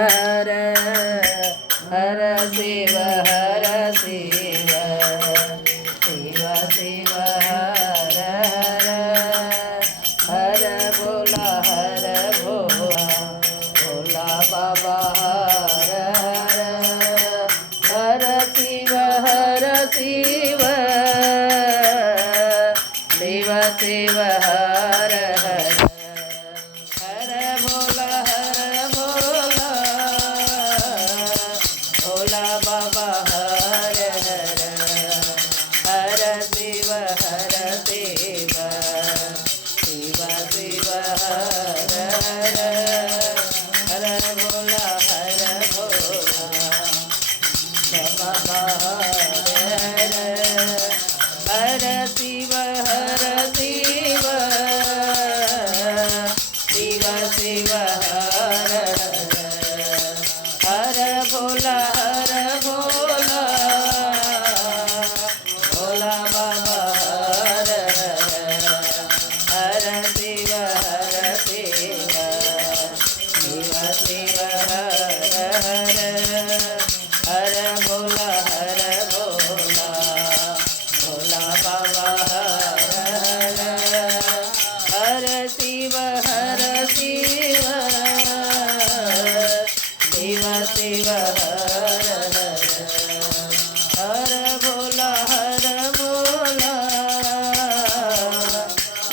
हर हर Shiv हर Shiv Shiv Shiv हर हर हर Bhola Bhola बाबा हर हर Shiv Shiv Shiv Shiv हर हर Bhola Bhola बाबा हर हर Shiv Shiv Shiv Shiv हर हर भोला बाबा हर Shiv Shiv Shiv Shiv हर हर Bhola Bhola बाबा हर हर Shiv Shiv Shiv Shiv हर हर Bhola Bhola बाबा हर हर Shiv Shiv Shiv Shiv हर हर Bhola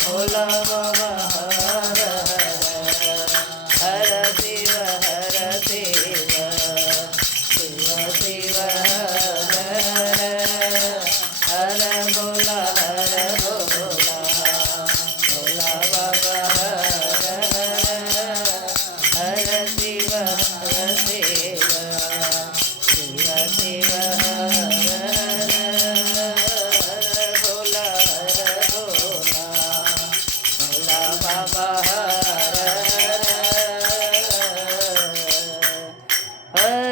Bhola बाबा हर हर Shiv Shiv Shiv Shiv हर हर Bhola Bhola बाबा हर Shiv Shiv Shiv Shiv हर Bhola Bhola बाबा हर